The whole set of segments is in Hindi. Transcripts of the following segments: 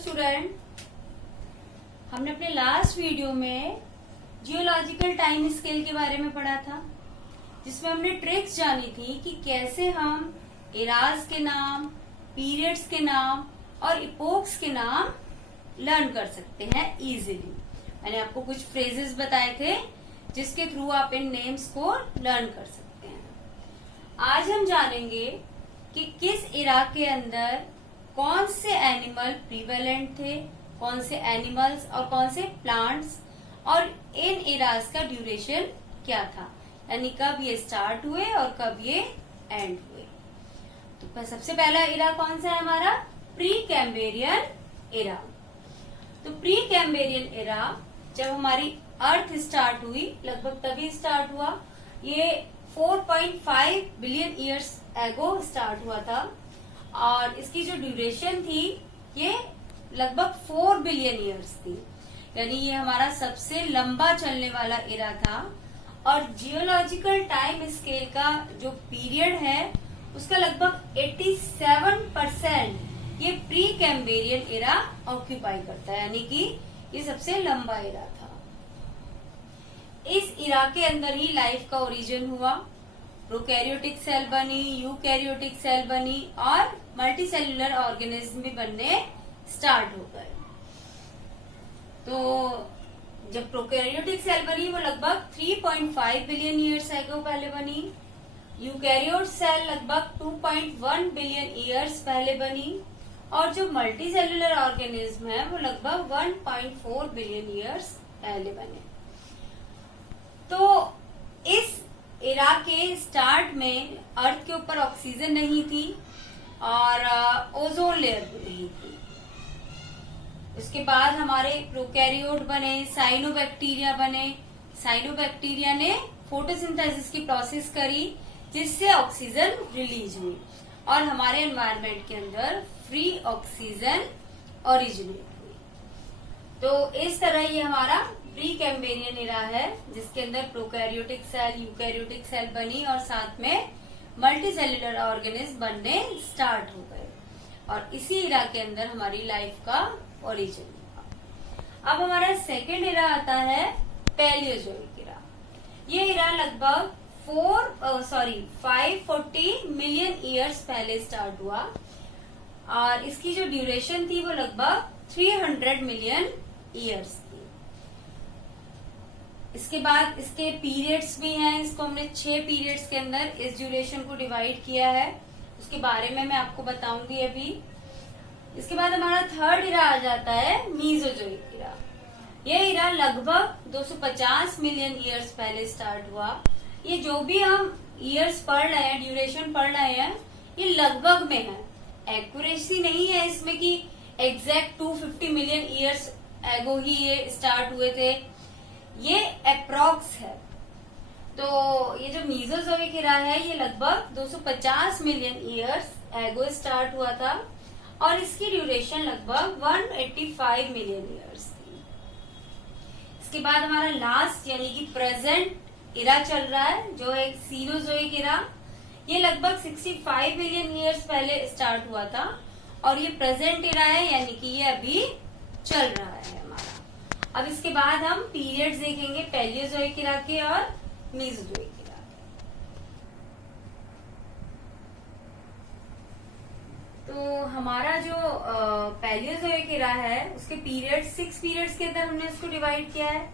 स्टूडेंट, हमने अपने लास्ट वीडियो में जियोलॉजिकल टाइम स्केल के बारे में पढ़ा था, जिसमें हमने ट्रिक्स जानी थी कि कैसे हम एराज के नाम, पीरियड्स के नाम और इपोक्स के नाम लर्न कर सकते हैं इजीली। मैंने आपको कुछ फ्रेजेस बताए थे जिसके थ्रू आप इन नेम्स को लर्न कर सकते हैं। आज हम जानेंगे कि किस इरा के अंदर कौन से एनिमल प्रीवेलेंट थे, कौन से एनिमल्स और कौन से प्लांट्स, और इन इराज का ड्यूरेशन क्या था, यानी कब ये स्टार्ट हुए और कब ये एंड हुए। तो सबसे पहला इरा कौन सा है हमारा? प्री कैम्ब्रियन इरा। तो प्री कैम्ब्रियन इरा जब हमारी अर्थ स्टार्ट हुई, लगभग तभी स्टार्ट हुआ। ये 4.5 बिलियन ईयर्स एगो स्टार्ट हुआ था और इसकी जो ड्यूरेशन थी ये लगभग 4 बिलियन ईयर्स थी, यानी ये हमारा सबसे लंबा चलने वाला इरा था। और जियोलॉजिकल टाइम स्केल का जो पीरियड है उसका लगभग 87% ये प्री कैम्ब्रियन इरा ऑक्यूपाई करता है, यानी कि ये सबसे लंबा इरा था। इस इरा के अंदर ही लाइफ का ओरिजिन हुआ। प्रोकैरियोटिक सेल बनी, यूकैरियोटिक सेल बनी और मल्टीसेल्युलर ऑर्गेनिज्म भी बनने स्टार्ट हो गए। तो जब प्रोकैरियोटिक सेल बनी वो लगभग 3.5 बिलियन ईयर्स एगो पहले बनी। यूकैरियोट सेल लगभग 2.1 बिलियन ईयर्स पहले बनी और जो मल्टीसेल्युलर ऑर्गेनिज्म है वो लगभग 1.4 बिलियन ईयर्स पहले बने। तो इस इरा के स्टार्ट में अर्थ के ऊपर ऑक्सीजन नहीं थी और ओजोन लेयर भी नहीं थी। उसके बाद हमारे प्रोकैरियोट बने, साइनोबैक्टीरिया बने। साइनोबैक्टीरिया ने फोटोसिंथेसिस की प्रोसेस करी जिससे ऑक्सीजन रिलीज हुई और हमारे एनवायरनमेंट के अंदर फ्री ऑक्सीजन ओरिजिनेट हुई। तो इस तरह ये हमारा प्री कैम्ब्रियन इरा है जिसके अंदर प्रोकैरियोटिक सेल, यूकैरियोटिक सेल बनी और साथ में मल्टीसेल्युलर ऑर्गेनिज्म बनने स्टार्ट हो गए और इसी इरा के अंदर हमारी लाइफ का ओरिजिन हुआ। अब हमारा सेकेंड इरा आता है पैलियोजोइक इरा। ये इरा लगभग 540 मिलियन ईयर्स पहले स्टार्ट हुआ और इसकी जो ड्यूरेशन थी वो लगभग 300 मिलियन ईयर्स थी। इसके बाद इसके पीरियड्स भी हैं, इसको हमने 6 पीरियड्स के अंदर इस ड्यूरेशन को डिवाइड किया है, उसके बारे में मैं आपको बताऊंगी अभी। इसके बाद हमारा थर्ड इरा आ जाता है मीजोजोइक इरा। यह इरा लगभग 250 मिलियन ईयर्स पहले स्टार्ट हुआ। ये जो भी हम ईयर्स पढ़ रहे हैं, ड्यूरेशन पढ़ रहे हैं, ये लगभग में है, एक्यूरेसी नहीं है इसमें कि एग्जैक्ट 250 मिलियन ईयर्स एगो ही ये स्टार्ट हुए थे, ये अप्रॉक्स है। तो ये जो मीजोजोइक इरा है ये लगभग 250 मिलियन ईयर्स एगो स्टार्ट हुआ था और इसकी ड्यूरेशन लगभग 185 मिलियन ईयर्स थी। इसके बाद हमारा लास्ट यानी कि प्रेजेंट इरा चल रहा है जो है सीनोजोइक इरा। ये लगभग 65 मिलियन ईयर्स पहले स्टार्ट हुआ था और ये प्रेजेंट इरा है, यानी कि ये अभी चल रहा है हमारा। अब इसके बाद हम पीरियड्स देखेंगे पैलियोजोइक इरा के और मीजोजोइक इरा के। तो हमारा जो पैलियोजोइक इरा है उसके पीरियड 6 पीरियड्स के अंदर हमने उसको डिवाइड किया है।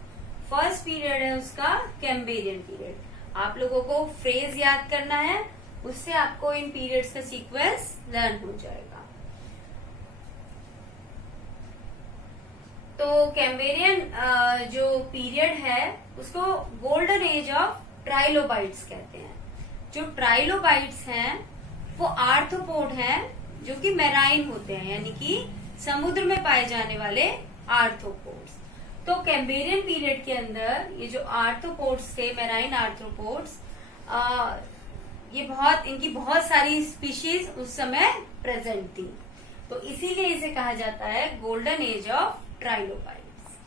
फर्स्ट पीरियड है उसका कैम्ब्रियन पीरियड। आप लोगों को फ्रेज याद करना है, उससे आपको इन पीरियड्स का सीक्वेंस लर्न हो जाएगा। तो कैम्ब्रियन जो पीरियड है उसको गोल्डन एज ऑफ ट्राइलोबाइट्स कहते हैं। जो ट्राइलोबाइट्स हैं वो आर्थ्रोपोड हैं जो कि मैराइन होते हैं, यानी कि समुद्र में पाए जाने वाले आर्थ्रोपोड्स। तो कैम्ब्रियन पीरियड के अंदर ये जो आर्थ्रोपोड्स थे, मैराइन आर्थ्रोपोड्स, इनकी बहुत सारी स्पीशीज उस समय प्रेजेंट थी, तो इसीलिए इसे कहा जाता है golden age of trilobites.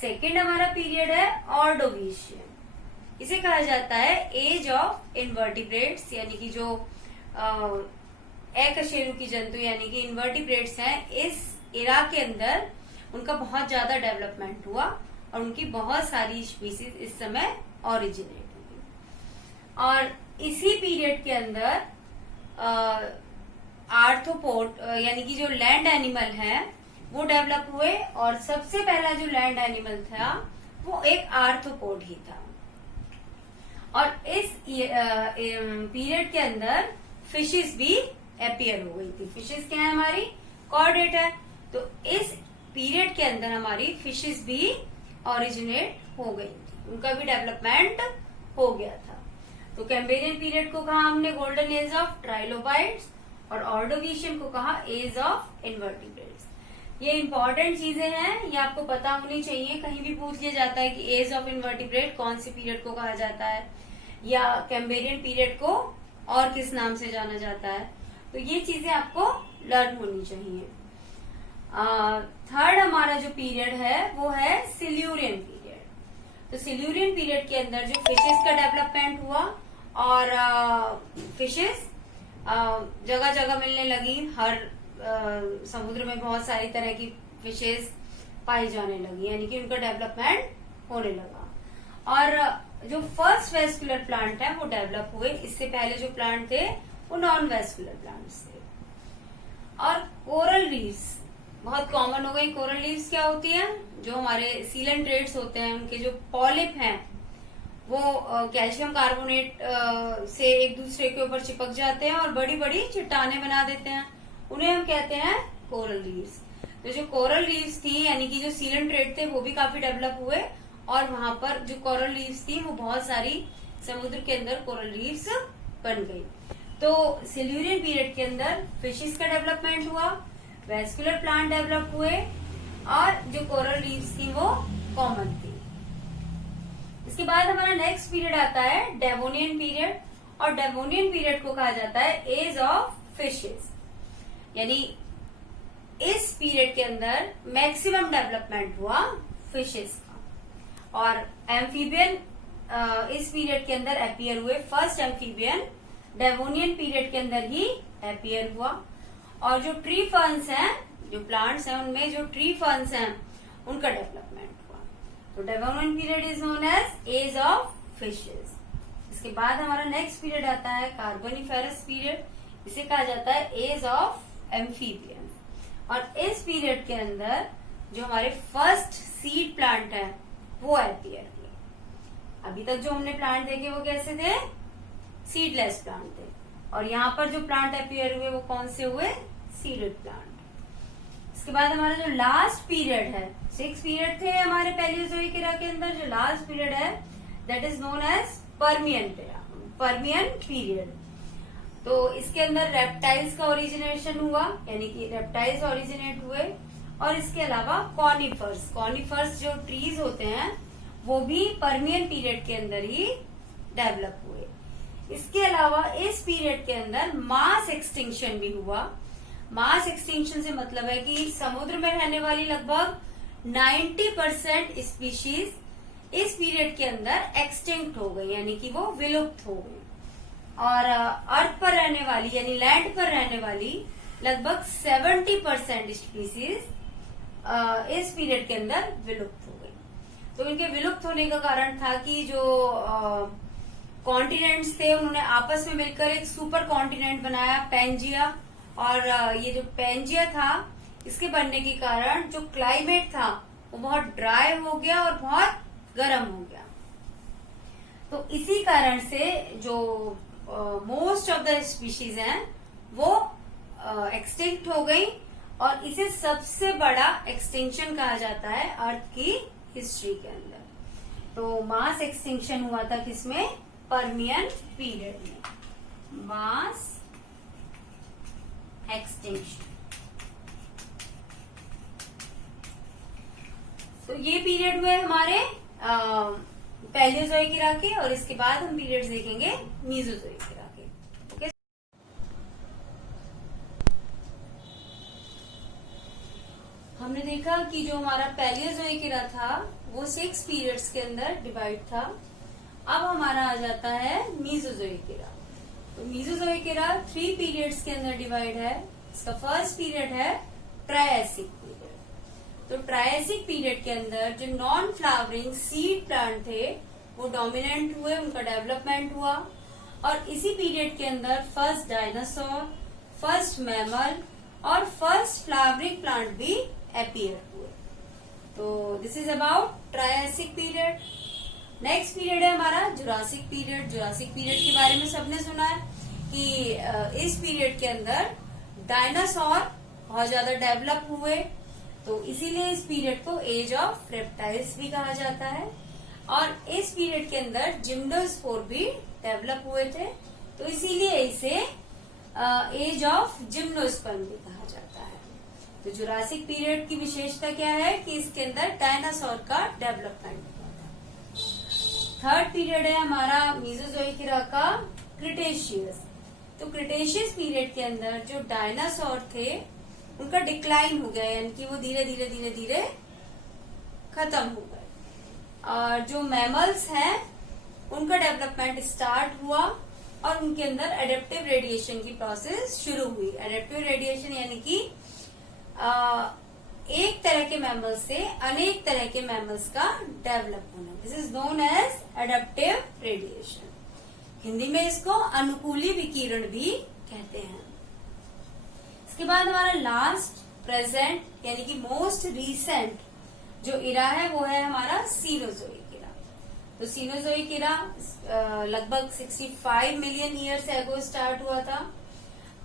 Second हमारा पीरियड है ऑर्डोविशियन। इसे कहा जाता है एज ऑफ इनवर्टिब्रेट्स, यानी कि जो अकशेरुकी जंतु यानी कि इनवर्टिब्रेट्स हैं, इस एरा के अंदर उनका बहुत ज्यादा डेवलपमेंट हुआ और उनकी बहुत सारी स्पीसीज इस समय ओरिजिनेट हुई। और इसी पीरियड के अंदर आर्थ्रोपोड यानी कि जो लैंड एनिमल है वो डेवलप हुए, और सबसे पहला जो लैंड एनिमल था वो एक आर्थ्रोपोड ही था। और इस पीरियड के अंदर फिशेस भी अपीयर हो गई थी। फिशेस क्या है? हमारी कॉर्डेट है। तो इस पीरियड के अंदर हमारी फिशेस भी ओरिजिनेट हो गई थी, उनका भी डेवलपमेंट हो गया था। तो कैम्ब्रियन पीरियड को कहा हमने गोल्डन एज ऑफ ट्राइलोबाइट्स, और ऑर्डोविशियन को कहा एज ऑफ इन्वर्टिब्रेट्स। ये इंपॉर्टेंट चीजें हैं, ये आपको पता होनी चाहिए। कहीं भी पूछ लिया जाता है कि एज ऑफ इन्वर्टिब्रेट कौन से पीरियड को कहा जाता है, या कैम्ब्रियन पीरियड को और किस नाम से जाना जाता है, तो ये चीजें आपको लर्न होनी चाहिए। थर्ड हमारा जो पीरियड है वो है सिल्यूरियन पीरियड। तो सिल्यूरियन पीरियड के अंदर जो फिशेस का डेवलपमेंट हुआ, और फिशेस जगह जगह मिलने लगी। हर समुद्र में बहुत सारी तरह की फिशेस पाई जाने लगी, यानी कि उनका डेवलपमेंट होने लगा। और जो फर्स्ट वेस्कुलर प्लांट है वो डेवलप हुए। इससे पहले जो प्लांट थे वो नॉन वेस्कुलर प्लांट्स थे। और कोरल रीफ्स बहुत कॉमन हो गई। कोरल रीफ्स क्या होती है? जो हमारे सीलेंट्रेट्स होते हैं, उनके जो पॉलिप हैं वो कैल्शियम कार्बोनेट से एक दूसरे के ऊपर चिपक जाते हैं और बड़ी बड़ी चट्टाने बना देते हैं, उन्हें हम कहते हैं कोरल रीफ्स। तो जो कोरल रीफ्स थी, यानी कि जो सीलेंट्रेट थे, वो भी काफी डेवलप हुए, और वहां पर जो कोरल रीफ्स थी वो बहुत सारी समुद्र के अंदर कोरल रीफ्स बन गई। तो सिल्यूरियन पीरियड के अंदर फिशेस का डेवलपमेंट हुआ, वेस्कुलर प्लांट डेवलप हुए, और जो कोरल रीफ्स थी वो कॉमन थी। इसके बाद हमारा नेक्स्ट पीरियड आता है डेवोनियन पीरियड, और डेवोनियन पीरियड को कहा जाता है एज ऑफ फिशेस। यानी इस पीरियड के अंदर मैक्सिमम डेवलपमेंट हुआ फिशेस का। और एम्फीबियन इस पीरियड के अंदर अपीयर हुए। फर्स्ट एम्फीबियन डेवोनियन पीरियड के अंदर ही अपीयर हुआ। और जो ट्री फर्न्स हैं, जो प्लांट्स हैं, उनमें जो ट्री फर्न्स हैं उनका डेवलपमेंट हुआ। तो Devonian period is known as of fishes. इसके बाद हमारा नेक्स्ट पीरियड आता है कार्बोनिफेरस पीरियड। इसे कहा जाता है एज ऑफ एम्फीबियन। और इस पीरियड के अंदर जो हमारे फर्स्ट सीड प्लांट है वो अपीयर हुए। अभी तक जो हमने प्लांट देखे वो कैसे थे? सीडलेस प्लांट थे। और यहाँ पर जो प्लांट अपीयर हुए वो कौन से हुए? Seeded plant. इसके बाद हमारा जो लास्ट पीरियड है, 6 पीरियड थे हमारे पैलियोजोइक एरा के अंदर। जो लास्ट पीरियड है that is known as Permian period. तो इसके अंदर रेप्टाइल्स का ओरिजिनेशन हुआ, यानी कि रेप्टाइल्स ओरिजिनेट हुए। और इसके अलावा कॉनिफर्स जो ट्रीज होते हैं वो भी पर्मियन पीरियड के अंदर ही डेवलप हुए। इसके अलावा इस पीरियड के अंदर मास एक्सटिंक्शन भी हुआ। मास एक्सटिंक्शन से मतलब है कि समुद्र में रहने वाली लगभग 90% स्पीशीज इस पीरियड के अंदर एक्सटिंक्ट हो गई, यानी कि वो विलुप्त हो गई। और अर्थ पर रहने वाली, यानी लैंड पर रहने वाली लगभग 70% स्पीशीज इस पीरियड के अंदर विलुप्त हो गई। तो इनके विलुप्त होने का कारण था कि जो कॉन्टिनेंट्स थे उन्होंने आपस में मिलकर एक सुपर कॉन्टिनेंट बनाया, पैंजिया। और ये जो पैंजिया था, इसके बनने के कारण जो क्लाइमेट था वो बहुत ड्राई हो गया और बहुत गर्म हो गया। तो इसी कारण से जो मोस्ट ऑफ द स्पीशीज हैं वो एक्सटिंक्ट हो गई, और इसे सबसे बड़ा एक्सटिंक्शन कहा जाता है अर्थ की हिस्ट्री के अंदर। तो मास एक्सटिंक्शन हुआ था किसमें? पर्मियन पीरियड में। Mass extinction. तो ये पीरियड हुए हमारे पैलियोजोइक एरा के, और इसके बाद हम पीरियड्स देखेंगे मीसोजोइक एरा के। ओके, हमने देखा कि जो हमारा पैलियोजोइक एरा था वो 6 पीरियड्स के अंदर डिवाइड था। अब हमारा आ जाता है मीसोजोइक एरा। तो मीसोजोइक एरा 3 पीरियड्स के अंदर डिवाइड है। इसका फर्स्ट पीरियड है ट्रायसिक पीरियड। तो ट्रायसिक पीरियड के अंदर जो नॉन फ्लावरिंग सीड प्लांट थे वो डोमिनेंट हुए, उनका डेवलपमेंट हुआ। और इसी पीरियड के अंदर फर्स्ट डायनासोर, फर्स्ट मैमल और फर्स्ट फ्लावरिंग प्लांट भी अपीयर हुए। तो this is about Triassic period. Next period है हमारा जुरासिक पीरियड। जुरासिक पीरियड के बारे में सबने सुना है कि इस पीरियड के अंदर डायनासोर बहुत ज्यादा डेवलप हुए, तो इसीलिए इस पीरियड को एज ऑफ रेप्टाइल्स भी कहा जाता है। और इस पीरियड के अंदर जिम्नोस्पोर भी डेवलप हुए थे, तो इसीलिए इसे एज ऑफ जिम्नोस्पर्म भी कहा जाता है। तो जुरासिक पीरियड की विशेषता क्या है कि इसके अंदर डायनासोर का डेवलपमेंट हुआ था। थर्ड पीरियड है हमारा मीसोजोइक इरा का क्रिटेशियस। तो क्रिटेशियस पीरियड के अंदर जो डायनासोर थे उनका डिक्लाइन हो गया, यानी कि वो धीरे धीरे खत्म हो गए। और जो मैमल्स हैं उनका डेवलपमेंट स्टार्ट हुआ और उनके अंदर एडेप्टिव रेडिएशन की प्रोसेस शुरू हुई। एडेप्टिव रेडिएशन यानी कि एक तरह के मैमल्स से अनेक तरह के मैमल्स का डेवलप होना, this is known as adaptive radiation. Hindi में इसको अनुकूली विकिरण भी कहते हैं। इसके बाद हमारा लास्ट प्रेजेंट यानी कि मोस्ट रीसेंट जो इरा है वो है हमारा सीनोजोइक इरा। तो सीनोजोइक इरा लगभग 65 मिलियन ईयर्स एगो स्टार्ट हुआ था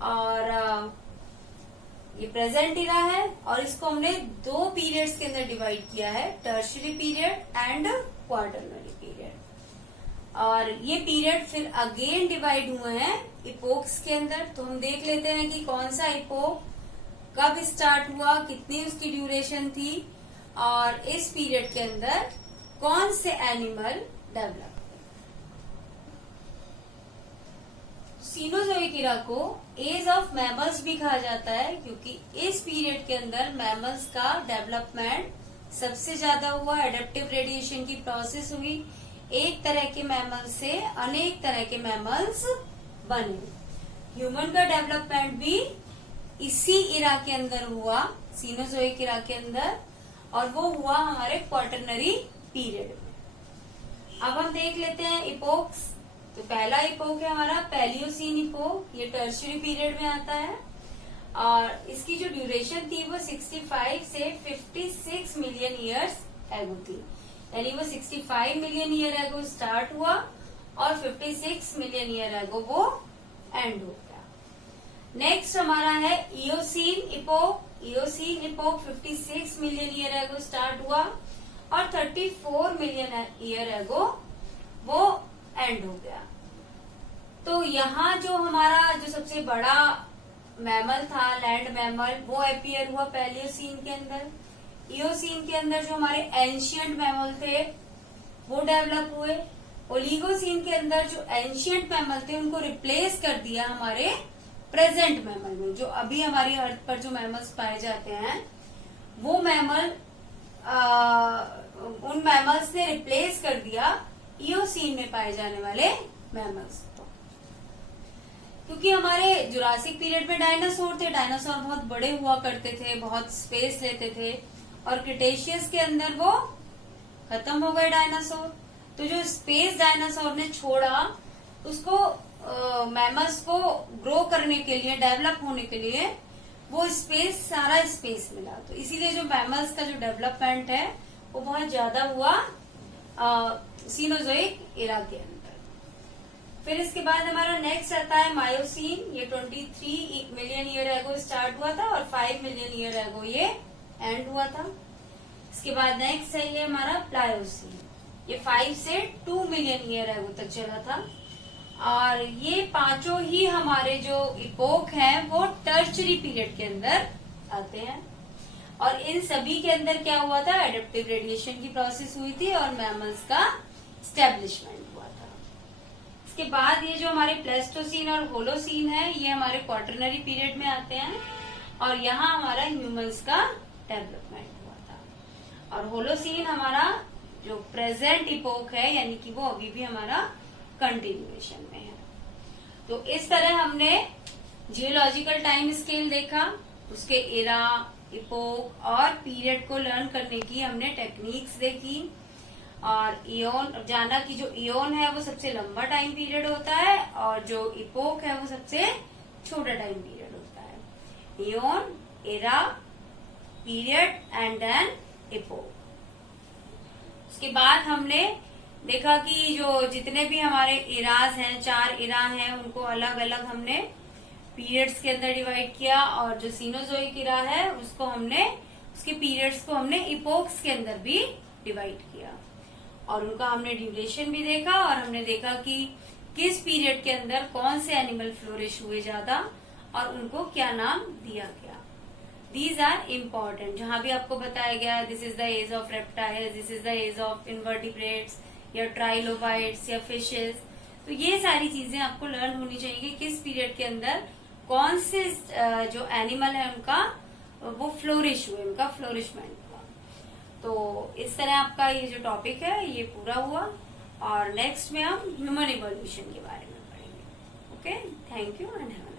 और ये प्रेजेंट इरा है। और इसको हमने दो पीरियड्स के अंदर डिवाइड किया है, tertiary period and quaternary period. और ये पीरियड फिर अगेन डिवाइड हुए हैं इपोक्स के अंदर। तो हम देख लेते हैं कि कौन सा इपोक कब स्टार्ट हुआ, कितनी उसकी ड्यूरेशन थी और इस पीरियड के अंदर कौन से एनिमल डेवलप। सीनोजोइक इरा को एज ऑफ मैमल्स भी कहा जाता है क्योंकि इस पीरियड के अंदर मैमल्स का डेवलपमेंट सबसे ज्यादा हुआ, एडेप्टिव रेडिएशन की प्रोसेस हुई, एक तरह के मैमल से अनेक तरह के मैमल्स बने। ह्यूमन का डेवलपमेंट भी इसी इरा के अंदर हुआ, सीनोजोइक इरा के अंदर, और वो हुआ हमारे क्वाटरनरी पीरियड में। अब हम देख लेते हैं इपोक्स। तो पहला इपोक है हमारा पैलियोसीन इपोक, ये टर्शियरी पीरियड में आता है और इसकी जो ड्यूरेशन थी वो 65 से 56 मिलियन ईयर्स एगो थी, यानी वो 65 मिलियन ईयर एगो स्टार्ट हुआ और 56 मिलियन ईयर एगो वो एंड हो गया। नेक्स्ट हमारा है Eocene epoch. Eocene epoch 56 million year ago start हुआ और 34 मिलियन ईयर एगो वो एंड हो गया। तो यहाँ जो हमारा जो सबसे बड़ा मैमल था, लैंड मैमल, वो अपीयर हुआ पैलियोसीन के अंदर। इयोसीन के अंदर जो हमारे एंशियंट मैमल थे वो डेवलप हुए। ओलिगोसीन के अंदर जो एंशियंट मैमल थे उनको रिप्लेस कर दिया हमारे प्रेजेंट मैमल में। जो अभी हमारी अर्थ पर जो मैमल्स पाए जाते हैं वो मैमल उन मैमल्स ने रिप्लेस कर दिया इयोसीन में पाए जाने वाले मैमल्स को। क्योंकि हमारे जुरासिक पीरियड में डायनासोर थे, डायनासोर बहुत बड़े हुआ करते थे, बहुत स्पेस लेते थे, और क्रिटेशियस के अंदर वो खत्म हो गए डायनासोर। तो जो स्पेस डायनासोर ने छोड़ा उसको मैमल्स को ग्रो करने के लिए, डेवलप होने के लिए वो स्पेस, सारा स्पेस मिला। तो इसीलिए जो मैमल्स का जो डेवलपमेंट है वो बहुत ज्यादा हुआ सीनोजोइक इरा के अंदर। फिर इसके बाद हमारा नेक्स्ट आता है मायोसीन। ये 23 मिलियन ईयर एगो स्टार्ट हुआ था और 5 मिलियन ईयर एगो ये एंड हुआ था। इसके बाद नेक्स्ट है ये हमारा प्लायोसीन। ये 5 से 2 मिलियन ईयर एगो तक चला था। और ये पांचों ही हमारे जो इपोक हैं वो टर्शियरी पीरियड के अंदर आते हैं। और इन सभी के अंदर क्या हुआ था, एडेप्टिव रेडिएशन की प्रोसेस हुई थी और मैमल्स का स्टेब्लिशमेंट हुआ था। इसके बाद ये जो हमारे प्लेस्टोसीन और होलोसीन है ये हमारे क्वाटरनरी पीरियड में आते हैं और यहाँ हमारा ह्यूमंस का डेवलपमेंट हुआ था। और होलोसीन हमारा जो प्रेजेंट इपोक है, यानी कि वो अभी भी हमारा कंटिन्यूएशन में है। तो इस तरह हमने जियोलॉजिकल टाइम स्केल देखा, उसके इरा, इपोक और पीरियड को लर्न करने की हमने टेक्निक्स देखी, और इयोन जाना कि जो इयोन है वो सबसे लंबा टाइम पीरियड होता है और जो इपोक है वो सबसे छोटा टाइम पीरियड होता है। Eon, era, period and then epoch. उसके बाद हमने देखा कि जो जितने भी हमारे इराज हैं, 4 इरा हैं, उनको अलग अलग हमने पीरियड्स के अंदर डिवाइड किया, और जो सीनोजोइक इरा है उसको हमने उसके पीरियड्स को हमने इपोक्स के अंदर भी डिवाइड किया, और उनका हमने ड्यूरेशन भी देखा, और हमने देखा कि किस पीरियड के अंदर कौन से एनिमल फ्लोरिश हुए ज्यादा और उनको क्या नाम दिया गया। These are important. जहां भी आपको बताया गया this is the age of reptiles, this is the age of invertebrates या ट्राइलोबाइट्स या फिशेस, तो ये सारी चीजें आपको लर्न होनी चाहिए कि किस पीरियड के अंदर कौन से जो एनिमल है उनका वो फ्लोरिश हुए, उनका फ्लोरिशमेंट हुआ। तो इस तरह आपका ये जो टॉपिक है ये पूरा हुआ, और नेक्स्ट में हम ह्यूमन इवोल्यूशन के बारे में पढ़ेंगे। Okay, thank you and have